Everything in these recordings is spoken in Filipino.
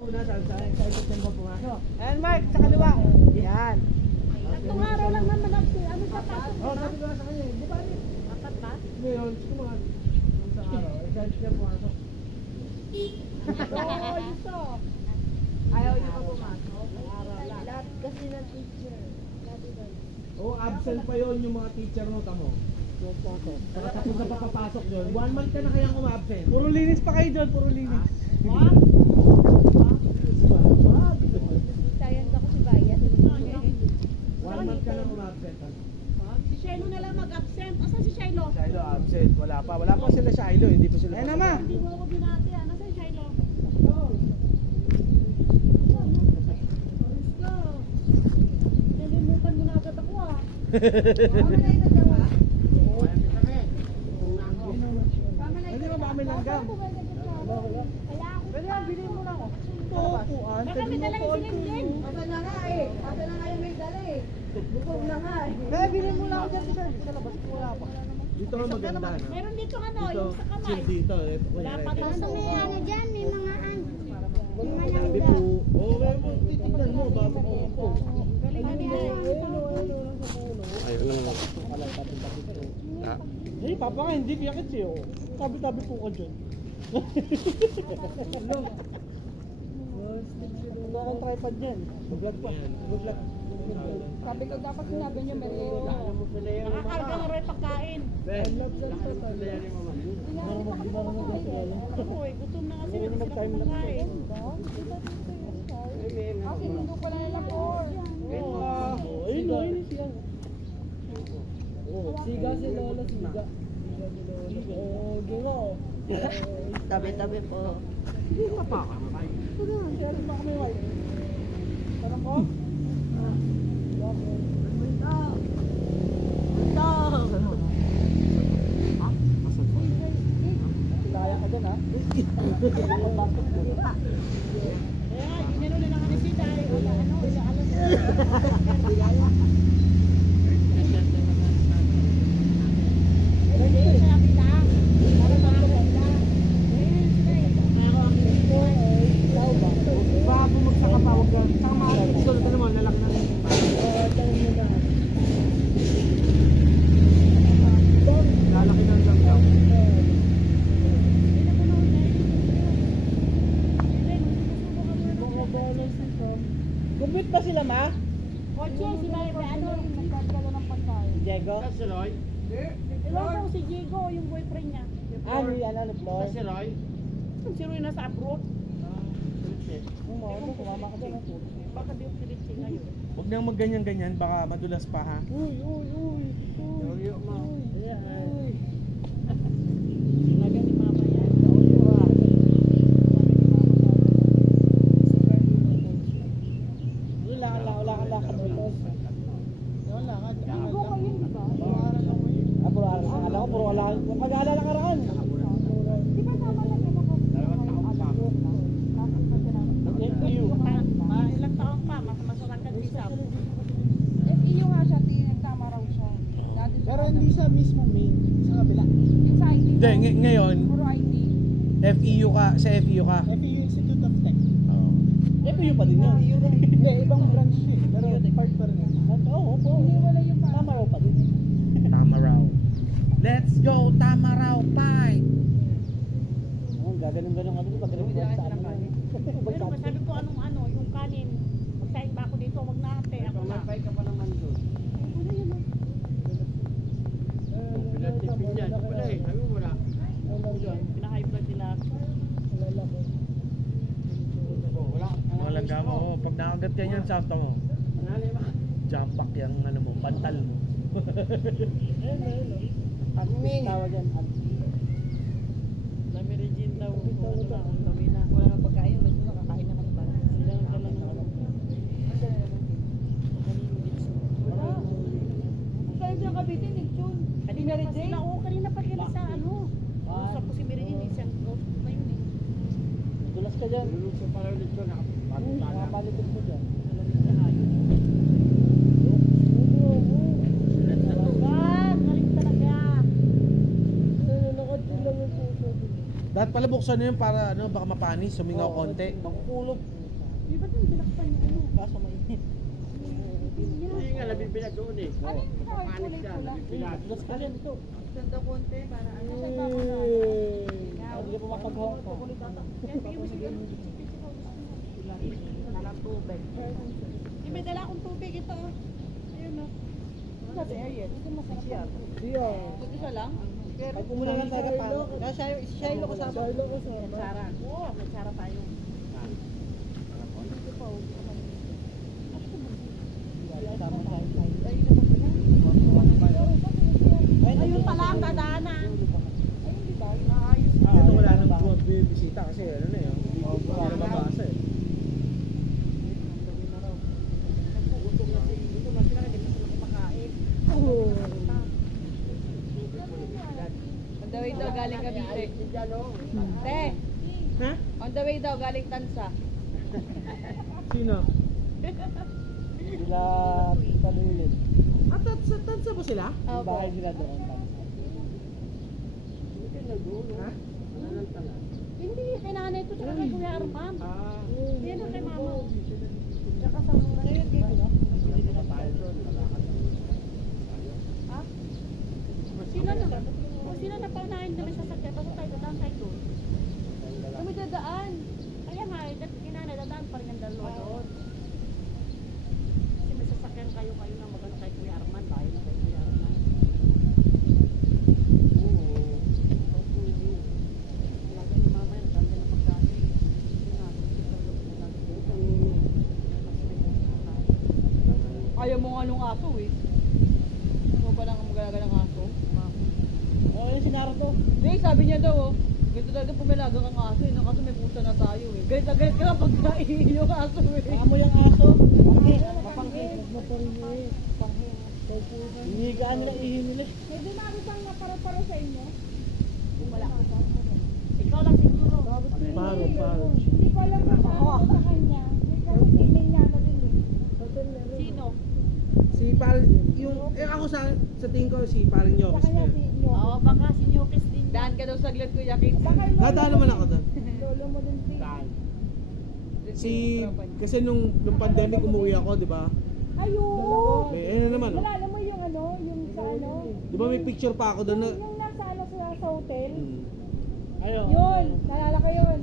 Una, sa isang ba pumasok? Ayan, Mark, sa kaliwa. Yan. Tatlong araw lang naman ang ano sa pasok, di ba? Sabi ko sa kanya, di ba? Apat ba? Ngayon, kumakas. Yung sa araw, isa siya pumasok. Oo, ito. Ayaw niyo pa pumasok? Lahat kasi ng teacher. Oo, absent pa yon yung mga teacher mo, tamo. Tapos na papapasok yun. 1 month ka na kayang umabsent. Puro linis pa kayo doon, puro linis. What? Sayang ako si Bayan. 1 month ka na umabsent. Si Shiloh na lang mag-absent. Asan si Shiloh? Shiloh absent, wala pa. Wala pa sila Shiloh, hindi pa sila. Ay naman. Hindi mo ako binati. Ano sa Shiloh? Let's go. Nalimutan mo na agad ako ah. Hindi ba kami langgam? Pwede lang, bilhin mo lang ako. Upuan. Baka may dalang isilin din. Asa na nga eh. Asa na nga yung may dala eh. Bukog na nga eh. Kaya bilhin mo lang ako dyan sa labas. Wala pa. Dito ang maganda na. Meron dito ano, Dito, yung sa kamay. chill dito. Wala pa din sa May ano dyan, may mga ano. Sabi po, may mo, titignan mo, bago ko po. Galing na niya. Ayun lang. Eh, papa ka, hindi kaya kasi oh. Tabi-tabi po ka dyan. Wala akong tripod yan. Mag-vlog pa. Mag-vlog. Sabi ko dapat sinabi niyo merienda. Nakakarga na rin pagkain. Ako eh, gutom na kasi hindi sila kumakain. Kasi hindi pala nila por. Ayun o, ayun siya. Siga si Lolo, siga. Gino. Tabi-tabi po. Hindi ka pa ka. Ito na, share ba kami wife? Parang ko? Kaya ka dyan ha? Kaya, ginano na lang si Day. Wala ano, wala alam. Gumbit ba sila ma? Kotse, si May, ano, nagkagalo ng pagkain. Diego? Ilan ko si Diego, yung boyfriend niya. Ah, ni ano, Flor? Si Roy nasa abroad. Kumama ka dyan. Baka di yung pilit ngayon. Huwag nang magganyan-ganyan, baka madulas pa ha. Uy. Uy, ma. Uy. Talaga ni Mama yan. Wala ka lakad dito. Wala ka. Diego kayo, di ba? Puro alam ko, puro alam. Mag-aalala ka raan. Di ba tama lang yung mga ilang taon pa, masarang ka disap. FEU nga siya, tama raw siya. Pero hindi sa mismo main, sa kabila. Yung sa IT. Hindi, ngayon, Puro IT. FEU ka, sa FEU ka. FEU Institute of Tech. FEU pa din yun. Hindi, ibang branch yun. Pero part pa rin yun. Oo, Hindi wala yung pa. Tamaraw pa din. Tamaraw. Let's go, Tamaraw Pie! Oh, gaganong-ganong ano pag report sa amin. Pero masabi ko anong ano, yung kanin. Magsahin ba ako dito, wag na ate. Ako na. Mamay ka pa naman doon. Ano yun? Pinatipin yan. Wala eh, sabi mo na. Pina-high blood nila. Walang gamo. Pag nakagat ka niyan, sakta mo. Jump back yung ano mo, pantal mo. Admin. Tawag yan, admin. Dami Regine daw. Ano na, ang dami na. Wala nang pagkain, basta nakakain na kami ba? Sila ang dala ng ano. Kayo siya kabitin, June. Kanina pa sila, kanina pa sila sa ano. Usap ko si Meridine, isang ghost na yun eh. Dulas ka dyan. Luluto pala ulit ko, nakapalitin mo dyan. Dapat pala buksan na yun para ano, baka mapanis, sumingaw konti. Makukulog. Di ba yung binaksan yung ano? Kaso mainit. Hindi nga, nabibilag doon eh. Ano yung Papanis kulay siya, pula? nabibilag. Plus ka rin ito. Ganda konti para ano. Hindi ka makapag-hawak pa. Kaya bigyan mo siguro. Nalang tubig. May dala akong tubig ito. Ayun o. Sabi Ariel. Ito masarap. Ito isa lang? Ay, kumula lang tayo pa. Shilo ko sama. Shilo ko sama. Natsara. Oo, natsara tayo. Ayun pala ang dadaanan. Ayun di ba? Inaayos. Dito wala nang buwag bisita kasi ano na yun, hindi ko para mabasa eh. On the way daw galing Cavite. Te, Ha? on the way daw galing Tansa. Sino? Sila Kalulid. At tansa ba sila? Yung bahay nila doon. Ha? Hindi, kay nanay ko tsaka kay Kuya Arman. Ah. Hindi na kay mama. Tsaka sa mga Ngayon dito no? Ha? Sino na? O sino na paunahin kami sa sakya? Basta tayo dadaan tayo doon. Kami dadaan. Kaya nga, kinanay dadaan pa rin ang dalawa doon. Kasi may sasakyan kayo na magano kay Kuya Arman. Bayo na kay Kuya Arman. Lagi ni mama yan, dami na pagkain. Hindi nga, ayaw mo nga nung aso eh. Ano ba lang ang magalaga ng aso? Oo, yung sinara to. Hindi, sabi niya daw oh. Ganito talaga pumilaga kang aso eh. Kaso may pusa na tayo eh. Galit na galit ka na pag naihin yung aso eh. Amo yung aso. Panghi. Mapanghi. Panghi. Hinigaan nila ihin nila. Pwede na bang napara-para sa inyo? Wala. Ikaw lang siguro. Paro. Hindi ko alam na sa kanya. Kasi feeling niya na din eh. Sino? Si Pal, yung, ako sa tingin ko si Paring Nyokis niya. Oo, baka si Nyokis din. Daan ka daw saglit Kuya Kit. Nadaan naman ako doon. Lolo mo din Kasi nung pandemic umuwi ako, di ba? Ayun! May ano naman, oh. Alam mo yung ano, yung sa ano? Di ba may picture pa ako doon na, Yung nasa ano sa hotel? Ayun. Yun, nalala ko yun.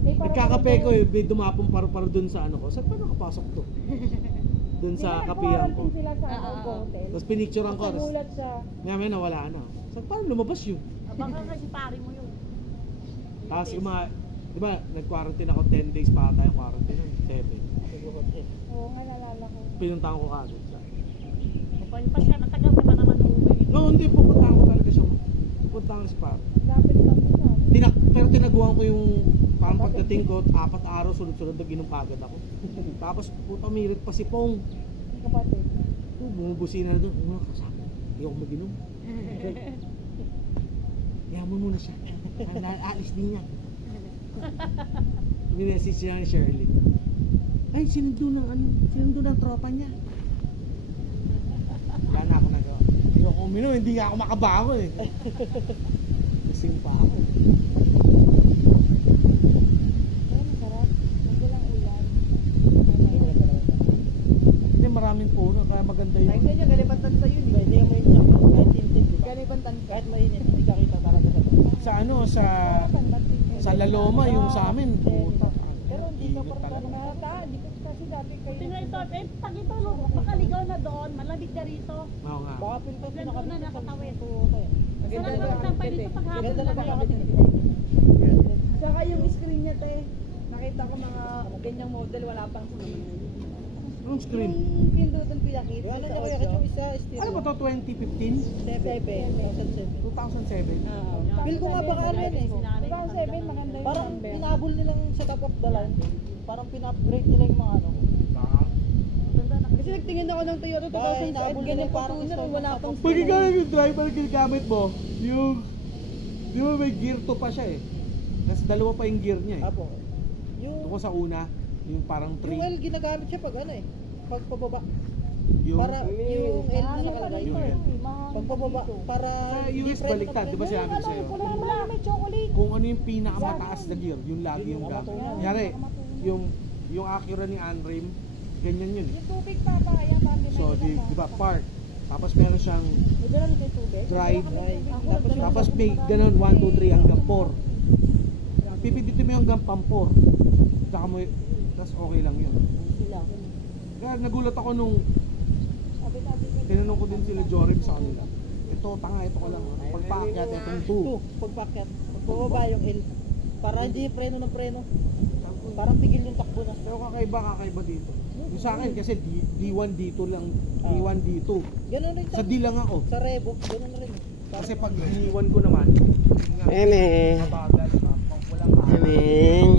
May nagkakape ko eh, may dumapong paru-paro doon sa ano ko. Saan pa nakapasok to? Doon sa kapihan ko. Sila sa hotel. Tapos pinicturean ko. Tapos Nagulat siya. may nawala na. So paano lumabas yun? Baka kasi pare mo yun. Tapos yung mga, di ba, nag-quarantine ako 10 days pa tayo quarantine. 7. Oo nga, nalala ko. Pinuntahan ko kagad siya. Kapag pa siya, matagal ka pa naman umuwi. No, hindi. Pupuntahan ko talaga siya. Pupuntahan ko si Paro. Lapit lang din ah. Pero tinaguan ko yung parang pagdating ko, 4 araw sunod-sunod na ginumpagad ako. Tapos puta mirit pa si Pong. Yung kapatid. Bumubusina na doon. Mga kasama. Hindi ako mag-inom. Yaman muna siya. Aalis din niya. Minessage siya ni Shirley. Ay, sinundo ng tropa niya. Wala na ako nagawa. Hindi ako uminom, hindi nga ako makabaho eh. Lasing pa ako. Ay, masarap. Magulang ulan. Hindi, maraming puno, kaya maganda yun. Ay, kanya, galipantan sa yun. Hindi mo yung tsaka. Kahit tintin. Galipantan ka. Kahit mainit, hindi ka kita talaga sa to. Sa ano, sa Laloma, yung sa amin. Puta. Pero hindi ka Ikot parang talaga. Hindi ko kasi dati kayo. Tingnan ito, pag ito makaligaw na doon, malamig na rito. Oo nga. baka pintas Ganda na na nakatawid. Maganda Sarap na magtampay dito pag hapon Ganda na na nakakapit. Saka yung screen niya, te. Nakita ko mga ganyang model, wala pang Anong screen? Yung pindutan ko yakit. Yung ano na kaya yung isa, stereo. Ano ba to, 2015? 2007. 2007? Feel ko nga baka ano yan eh. 2007, maganda yung Parang number. pinabol nilang sa top of the line. Parang pin-upgrade nila yung mga ano. Kasi nagtingin ako ng Toyota Dahil 2008, nabol ganyan nila pa parang tuner, gusto wala ng pang Pag ikaw lang yung driver na ginagamit mo, yung, di ba may gear 2 pa siya eh. Kasi dalawa pa yung gear niya eh. Apo. Ito ko Yung sa una, yung parang yung L 3. ginagamit siya pag ano eh. Pag pababa. Yung, Para yung L na nakalagay. Yung L. Mahal Pagpababa, para Sa US baliktad, di ba sinabi ko sa'yo? May chocolate. Kung ano yung pinakamataas na gear, yung lagi yung gam. Yari, yung Acura ni Anrim, ganyan yun. Yung tubig papa, kaya bambi may So, di ba, park. Tapos meron siyang Dala ni kay tubig. drive. Ako, Tapos may ganun, 1, 2, 3 hanggang 4. Pipindutin mo yung hanggang pang 4. Tsaka mo, tas okay lang yun. sila. Kaya nagulat ako nung tinanong ko din sila Jorim sa kanila. Ito, tanga, ito ka lang. Pagpaakyat, itong 2. Pagpakyat. Pagpababa yung L. Para hindi preno ng preno. Parang pigil yung takbo na. Pero kakaiba dito. Yung sa akin kasi D1, D2 lang. D1, D2. Ganun rin Sa D lang ako. Sa Revo, ganun rin. Kasi pag D1 ko naman, Emeng. mabagal, walang Emeng.